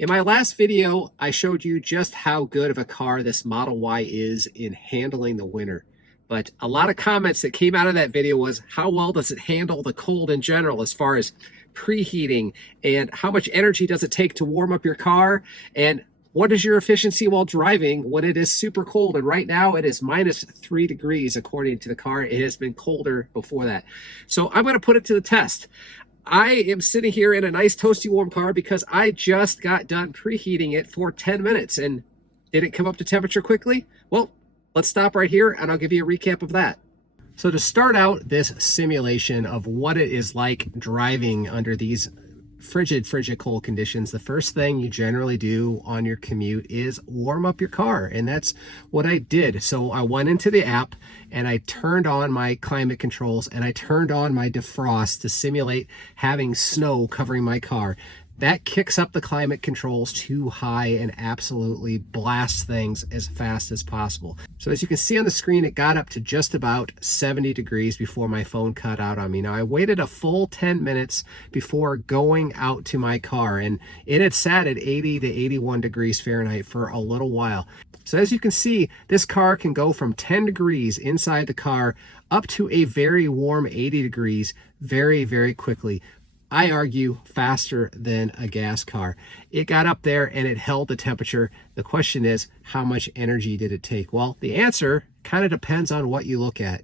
In my last video, I showed you just how good of a car this Model Y is in handling the winter. But a lot of comments that came out of that video was how well does it handle the cold in general as far as preheating, and how much energy does it take to warm up your car, and what is your efficiency while driving when it is super cold? And right now it is -3 degrees according to the car. It has been colder before that. So I'm going to put it to the test. I am sitting here in a nice toasty warm car because I just got done preheating it for 10 minutes. And did it come up to temperature quickly? Well, let's stop right here and I'll give you a recap of that. So to start out this simulation of what it is like driving under these frigid cold conditions, the first thing you generally do on your commute is warm up your car, and that's what I did. So I went into the app and I turned on my climate controls and I turned on my defrost to simulate having snow covering my car. That kicks up the climate controls too high and absolutely blasts things as fast as possible. So as you can see on the screen, it got up to just about 70 degrees before my phone cut out on me. Now I waited a full 10 minutes before going out to my car, and it had sat at 80 to 81 degrees Fahrenheit for a little while. So as you can see, this car can go from 10 degrees inside the car up to a very warm 80 degrees very, very quickly. I argue faster than a gas car. It got up there and it held the temperature. The question is, how much energy did it take? Well, the answer kind of depends on what you look at.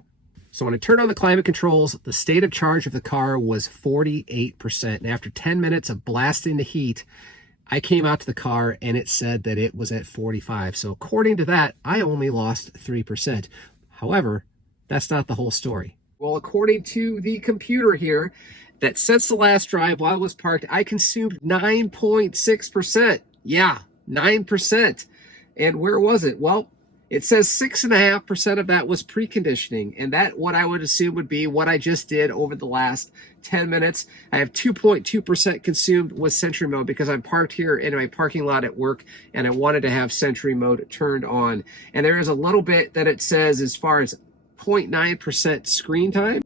So when I turned on the climate controls, the state of charge of the car was 48%. And after 10 minutes of blasting the heat, I came out to the car and it said that it was at 45. So according to that, I only lost 3%. However, that's not the whole story. Well, according to the computer here, that since the last drive while I was parked, I consumed 9.6%. Yeah, 9%. And where was it? Well, it says 6.5% of that was preconditioning. And that what I would assume would be what I just did over the last 10 minutes. I have 2.2% consumed with Sentry mode because I'm parked here in my parking lot at work and I wanted to have Sentry mode turned on. And there is a little bit that it says as far as 0.9% screen time.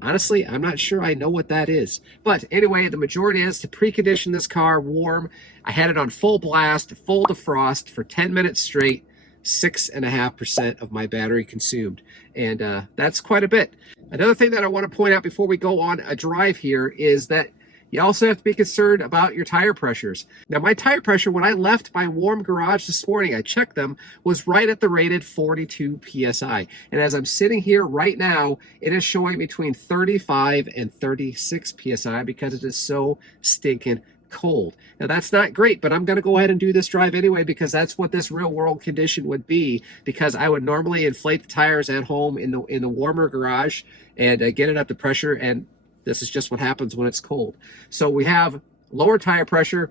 Honestly, I'm not sure I know what that is. But anyway, the majority is to precondition this car warm. I had it on full blast, full defrost for 10 minutes straight, 6.5% of my battery consumed. And that's quite a bit. Another thing that I want to point out before we go on a drive here is that you also have to be concerned about your tire pressures. Now, my tire pressure, when I left my warm garage this morning, I checked them, was right at the rated 42 PSI. And as I'm sitting here right now, it is showing between 35 and 36 PSI because it is so stinking cold. Now, that's not great, but I'm going to go ahead and do this drive anyway because that's what this real world condition would be, because I would normally inflate the tires at home in the warmer garage and get it up to pressure, and this is just what happens when it's cold. So we have lower tire pressure.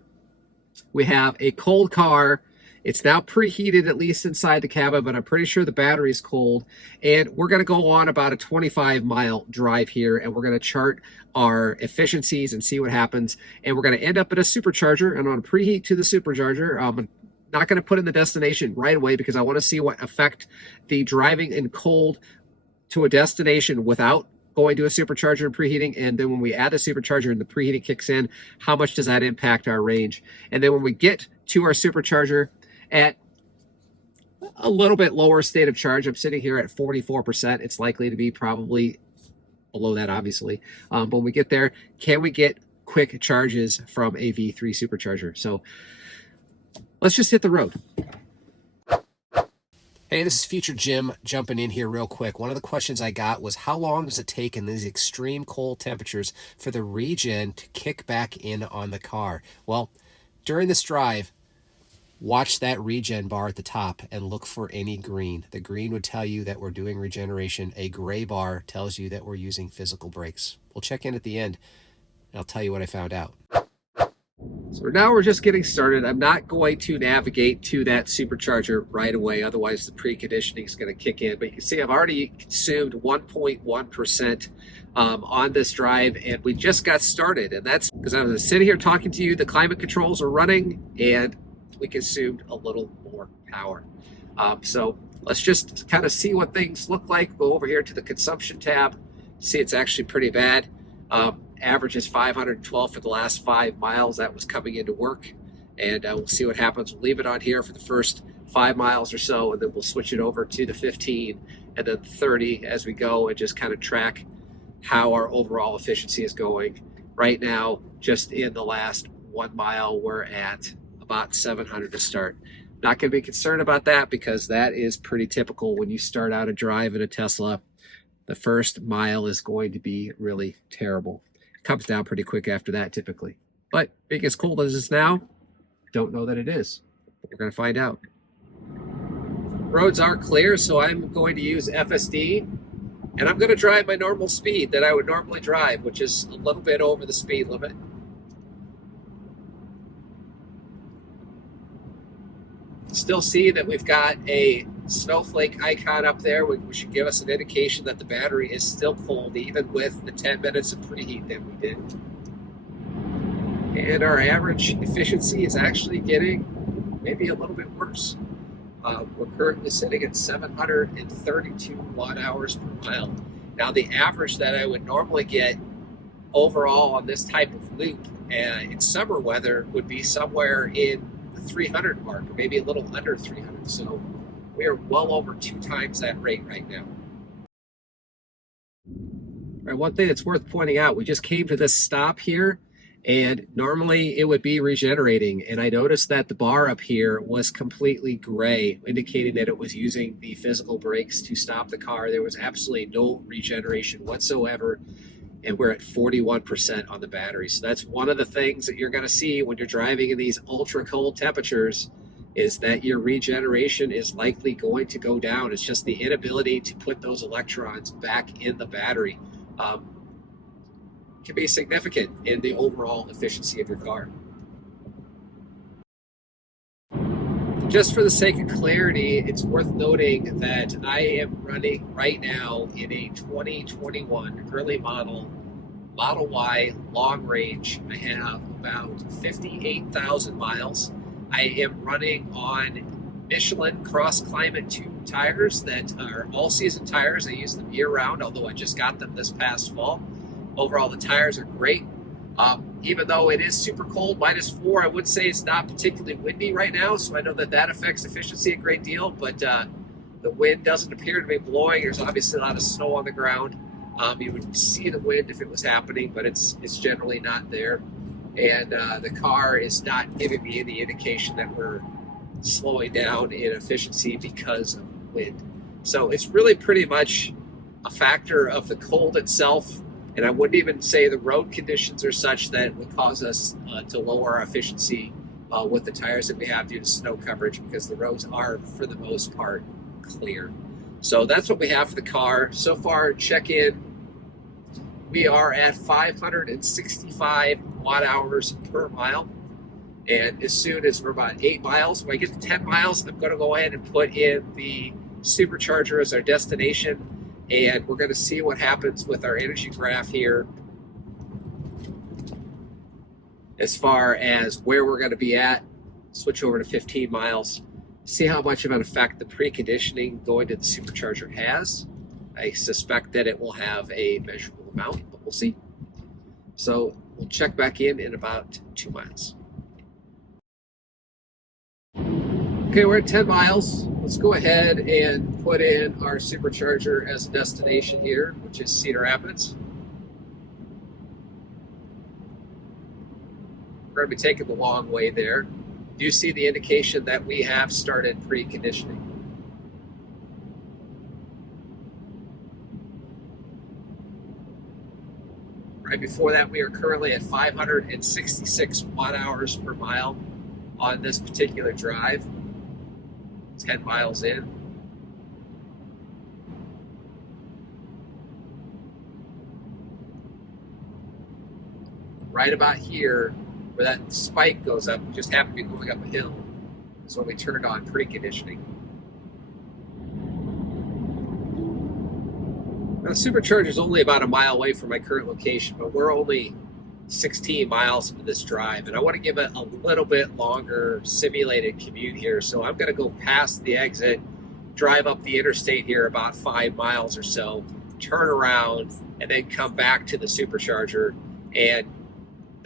We have a cold car. It's now preheated, at least inside the cabin, but I'm pretty sure the battery's cold. And we're going to go on about a 25-mile drive here, and we're going to chart our efficiencies and see what happens. And we're going to end up at a supercharger, and I'm going to preheat to the supercharger. I'm not going to put in the destination right away because I want to see what effect the driving in cold to a destination without going to a supercharger and preheating, and then when we add the supercharger and the preheating kicks in, how much does that impact our range? And then when we get to our supercharger at a little bit lower state of charge, I'm sitting here at 44%. It's likely to be probably below that, obviously. But when we get there, can we get quick charges from a V3 supercharger? So let's just hit the road. Hey, this is Future Jim jumping in here real quick. One of the questions I got was, how long does it take in these extreme cold temperatures for the Regen to kick back in on the car? Well, during this drive, watch that Regen bar at the top and look for any green. The green would tell you that we're doing regeneration. A gray bar tells you that we're using physical brakes. We'll check in at the end, and I'll tell you what I found out. So now we're just getting started. I'm not going to navigate to that supercharger right away, otherwise the preconditioning is going to kick in. But you can see I've already consumed 1.1% on this drive, and we just got started. And that's because I was sitting here talking to you, the climate controls are running, and we consumed a little more power. So let's just kind of see what things look like. Go over here to the consumption tab. See, it's actually pretty bad. Average is 512 for the last 5 miles. That was coming into work. and we'll see what happens. We'll leave it on here for the first 5 miles or so, and then we'll switch it over to the 15 and then 30 as we go, and just kind of track how our overall efficiency is going. Right now, just in the last 1 mile, we're at about 700 to start. Not going to be concerned about that, because that is pretty typical when you start out a drive in a Tesla. The first mile is going to be really terrible. It comes down pretty quick after that typically. But being as cold as it is now, don't know that it is. We're going to find out. Roads are clear, so I'm going to use FSD, and I'm going to drive my normal speed that I would normally drive, which is a little bit over the speed limit. Still see that we've got a snowflake icon up there, which should give us an indication that the battery is still cold, even with the 10 minutes of preheat that we did. And our average efficiency is actually getting maybe a little bit worse. We're currently sitting at 732 watt hours per mile. Now, the average that I would normally get overall on this type of loop in summer weather would be somewhere in the 300 mark, or maybe a little under 300. So we are well over 2 times that rate right now. All right, one thing that's worth pointing out, we just came to this stop here, and normally it would be regenerating, and I noticed that the bar up here was completely gray, indicating that it was using the physical brakes to stop the car. There was absolutely no regeneration whatsoever, and we're at 41% on the battery. So that's one of the things that you're going to see when you're driving in these ultra cold temperatures, is that your regeneration is likely going to go down. It's just the inability to put those electrons back in the battery can be significant in the overall efficiency of your car. Just for the sake of clarity, it's worth noting that I am running right now in a 2021 early model Model Y long range. I have about 58,000 miles. I am running on Michelin Cross Climate Tube tires that are all-season tires. I use them year-round, although I just got them this past fall. Overall, the tires are great. Even though it is super cold, -4, I would say it's not particularly windy right now, so I know that that affects efficiency a great deal, but the wind doesn't appear to be blowing. There's obviously a lot of snow on the ground. You would see the wind if it was happening, but it's generally not there. And the car is not giving me any indication that we're slowing down in efficiency because of wind. So it's really pretty much a factor of the cold itself. And I wouldn't even say the road conditions are such that it would cause us to lower our efficiency with the tires that we have due to snow coverage, because the roads are, for the most part, clear. So that's what we have for the car. So far, check in, we are at 565 watt hours per mile. And as soon as we're about 8 miles, when I get to 10 miles, I'm going to go ahead and put in the supercharger as our destination. And we're going to see what happens with our energy graph here as far as where we're going to be at. Switch over to 15 miles. See how much of an effect the preconditioning going to the supercharger has. I suspect that it will have a measurable amount, but we'll see. So we'll check back in about 2 miles. Okay, we're at 10 miles. Let's go ahead and put in our supercharger as a destination here, which is Cedar Rapids. We're going to be taking the long way there. You see the indication that we have started preconditioning. Right before that, we are currently at 566 watt hours per mile on this particular drive. 10 miles in. Right about here, where that spike goes up, we just happen to be going up a hill, is when we turned on preconditioning. Now, the supercharger is only about a mile away from my current location, but we're only 16 miles into this drive, and I want to give it a little bit longer simulated commute here. So I'm going to go past the exit, drive up the interstate here about 5 miles or so, turn around, and then come back to the supercharger. And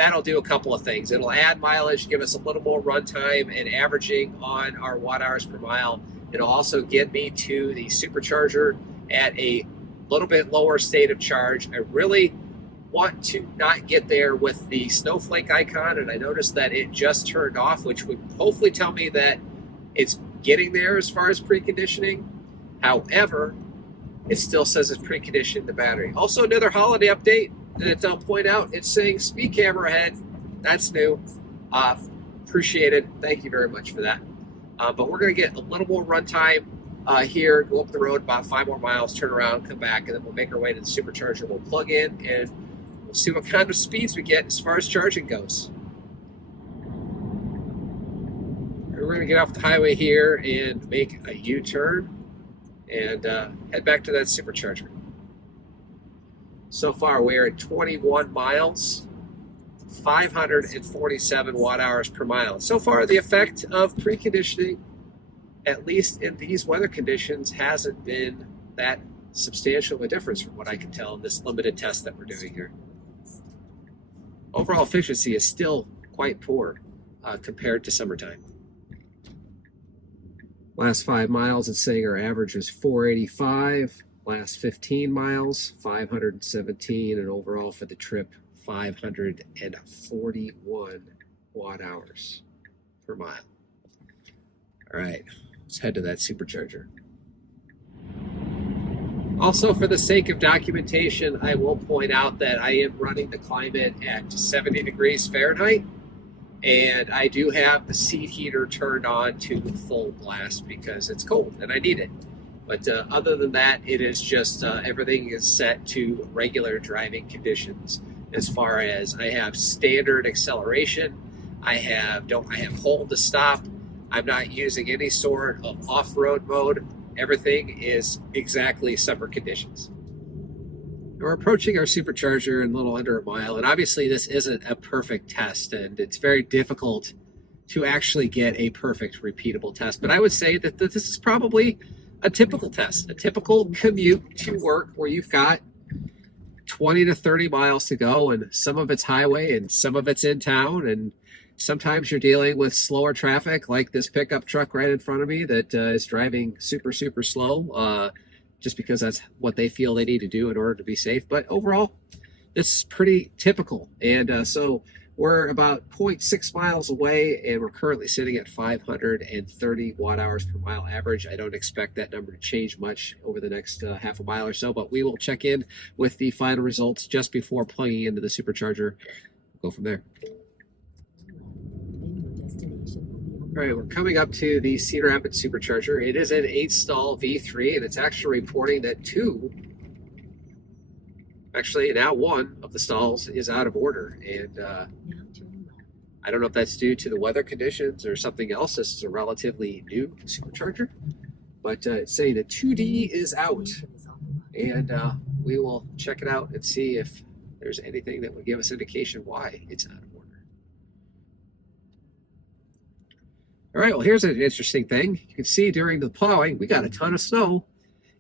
that'll do a couple of things. It'll add mileage, give us a little more runtime and averaging on our watt hours per mile. It'll also get me to the supercharger at a little bit lower state of charge. I really want to not get there with the snowflake icon, and I noticed that it just turned off, which would hopefully tell me that it's getting there as far as preconditioning. However, it still says it's preconditioning the battery. Also, another holiday update that I'll point out, it's saying speed camera ahead. That's new. Appreciated. Thank you very much for that. But we're going to get a little more runtime here, go up the road about 5 more miles, turn around, come back, and then we'll make our way to the supercharger. We'll plug in and we'll see what kind of speeds we get as far as charging goes. We're going to get off the highway here and make a U-turn and head back to that supercharger. So far, we're at 21 miles, 547 watt hours per mile. So far, the effect of preconditioning, at least in these weather conditions, hasn't been that substantial of a difference from what I can tell in this limited test that we're doing here. Overall efficiency is still quite poor compared to summertime. Last 5 miles, it's saying our average is 485. Last 15 miles, 517, and overall for the trip, 541 watt hours per mile. All right, let's head to that supercharger. Also, for the sake of documentation, I will point out that I am running the climate at 70 degrees Fahrenheit, and I do have the seat heater turned on to full blast because it's cold and I need it. But other than that, it is just everything is set to regular driving conditions. As far as I have standard acceleration, I have hold to stop. I'm not using any sort of off-road mode. Everything is exactly summer conditions. We're approaching our supercharger in a little under a mile, and obviously this isn't a perfect test, and it's very difficult to actually get a perfect repeatable test. But I would say that this is probably a typical test, a typical commute to work where you've got 20 to 30 miles to go, and some of it's highway and some of it's in town, and sometimes you're dealing with slower traffic like this pickup truck right in front of me that is driving super slow just because that's what they feel they need to do in order to be safe. But overall, this is pretty typical. And so we're about 0.6 miles away, and we're currently sitting at 530 watt hours per mile average. I don't expect that number to change much over the next half a mile or so, but we will check in with the final results just before plugging into the supercharger. Go from there. All right, we're coming up to the Cedar Rapids supercharger. It is an 8-stall V3, and it's actually reporting that now one of the stalls is out of order. And I don't know if that's due to the weather conditions or something else. This is a relatively new supercharger, but it's saying that 2D is out. And we will check it out and see if there's anything that would give us indication why it's out of order. All right, well, here's an interesting thing. You can see during the plowing, we got a ton of snow,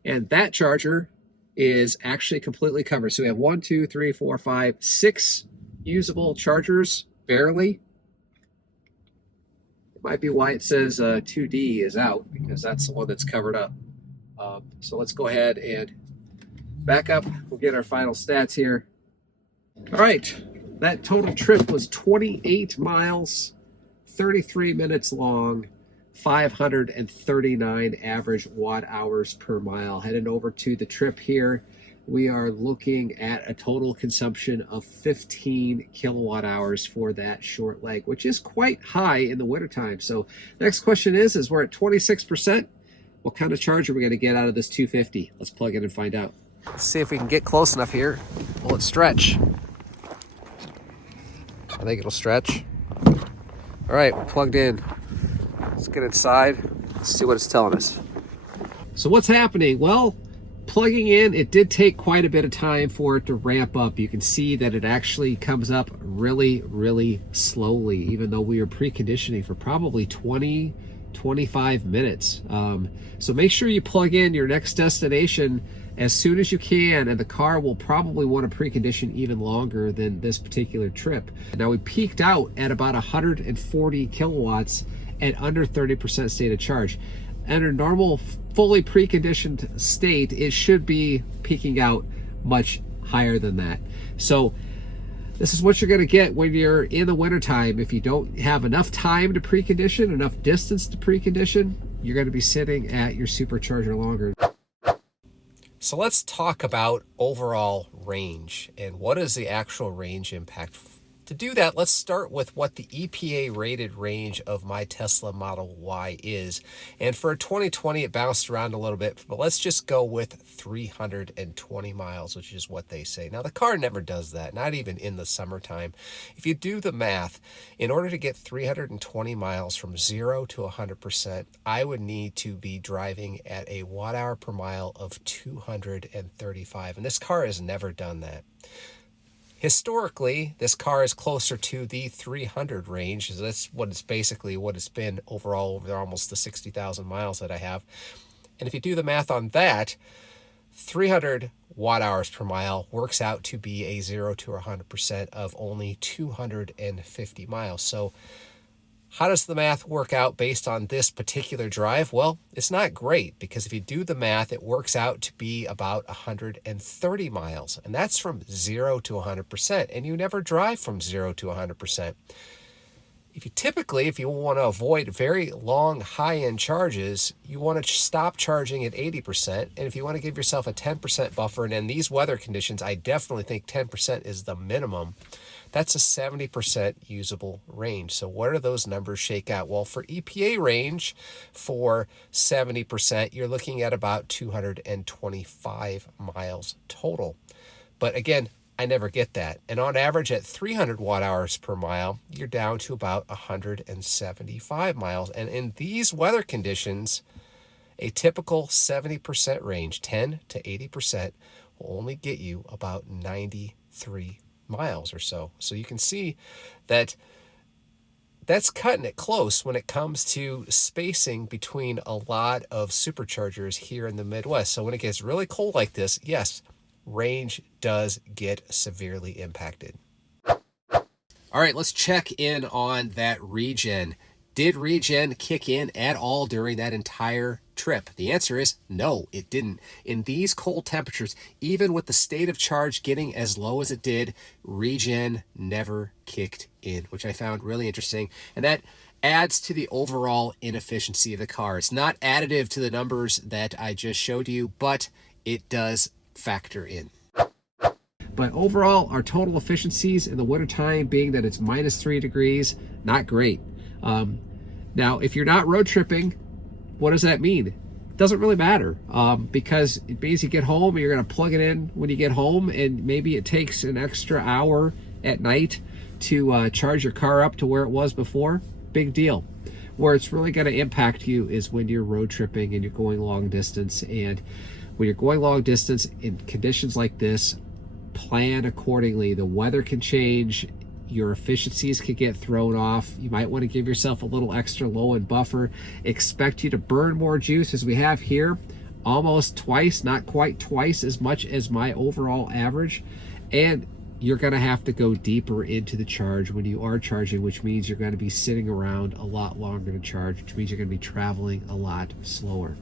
and that charger is actually completely covered. So we have 1, 2, 3, 4, 5, 6 usable chargers, barely. It might be why it says 2D is out, because that's the one that's covered up. So let's go ahead and back up. We'll get our final stats here. All right, that total trip was 28 miles. 33 minutes long, 539 average watt hours per mile. Heading over to the trip here, we are looking at a total consumption of 15 kilowatt hours for that short leg, which is quite high in the wintertime. So next question is we're at 26%. What kind of charge are we going to get out of this 250? Let's plug in and find out. Let's see if we can get close enough here. Will it stretch? I think it'll stretch. All right, we're plugged in. Let's get inside. Let's see what it's telling us. So what's happening? Well, plugging in, it did take quite a bit of time for it to ramp up. You can see that it actually comes up really slowly, even though we were preconditioning for probably 20-25 minutes. So make sure you plug in your next destination as soon as you can, and the car will probably want to precondition even longer than this particular trip. Now, we peaked out at about 140 kilowatts at under 30% state of charge. Under normal, fully preconditioned state, it should be peaking out much higher than that. So this is what you're going to get when you're in the wintertime. If you don't have enough time to precondition, enough distance to precondition, you're going to be sitting at your supercharger longer. So let's talk about overall range and what is the actual range impact. To do that, let's start with what the EPA rated range of my Tesla Model Y is. And for 2020, it bounced around a little bit, but let's just go with 320 miles, which is what they say. Now, the car never does that, not even in the summertime. If you do the math, in order to get 320 miles from 0 to 100%, I would need to be driving at a watt-hour per mile of 235. And this car has never done that. Historically, this car is closer to the 300 range. That's what it's basically what it's been overall over almost the 60,000 miles that I have. And if you do the math on that, 300 watt hours per mile works out to be a 0 to 100% of only 250 miles. So how does the math work out based on this particular drive? Well, it's not great, because if you do the math, it works out to be about 130 miles. And that's from 0 to 100%. And you never drive from 0 to 100%. If you want to avoid very long high-end charges, you want to stop charging at 80%. And if you want to give yourself a 10% buffer, and in these weather conditions, I definitely think 10% is the minimum. That's a 70% usable range. So what do those numbers shake out? Well, for EPA range, for 70%, you're looking at about 225 miles total. But again, I never get that. And on average, at 300 watt hours per mile, you're down to about 175 miles. And in these weather conditions, a typical 70% range, 10 to 80%, will only get you about 93 miles or so. So you can see that that's cutting it close when it comes to spacing between a lot of superchargers here in the Midwest. So when it gets really cold like this, yes, range does get severely impacted. All right, let's check in on that regen. Did regen kick in at all during that entire trip? The answer is no, it didn't. In these cold temperatures, even with the state of charge getting as low as it did, regen never kicked in, which I found really interesting. And that adds to the overall inefficiency of the car. It's not additive to the numbers that I just showed you, but it does factor in. But overall, our total efficiencies in the wintertime, being that it's -3 degrees, not great. Now, if you're not road tripping, what does that mean? It doesn't really matter, because it means you get home and you're going to plug it in when you get home, and maybe it takes an extra hour at night to charge your car up to where it was before. Big deal. Where it's really going to impact you is when you're road tripping and you're going long distance. And when you're going long distance in conditions like this, plan accordingly. The weather can change. Your efficiencies could get thrown off. You might want to give yourself a little extra low-end buffer. Expect you to burn more juice, as we have here, almost twice, not quite twice as much as my overall average. And you're going to have to go deeper into the charge when you are charging, which means you're going to be sitting around a lot longer to charge, which means you're going to be traveling a lot slower.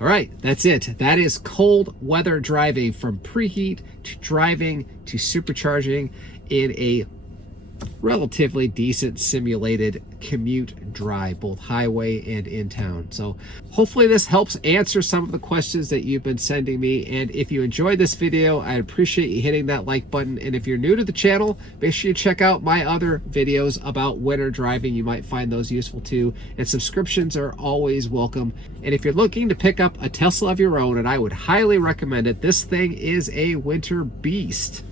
All right, that's it. That is cold weather driving, from preheat to driving to supercharging in a relatively decent simulated commute drive, both highway and in town. So hopefully this helps answer some of the questions that you've been sending me. And if you enjoyed this video, I appreciate you hitting that like button. And if you're new to the channel, make sure you check out my other videos about winter driving. You might find those useful too. And subscriptions are always welcome. And if you're looking to pick up a Tesla of your own, and I would highly recommend it, this thing is a winter beast.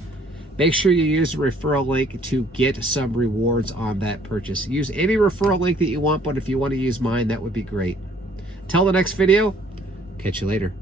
Make sure you use the referral link to get some rewards on that purchase. Use any referral link that you want, but if you want to use mine, that would be great. Till the next video, catch you later.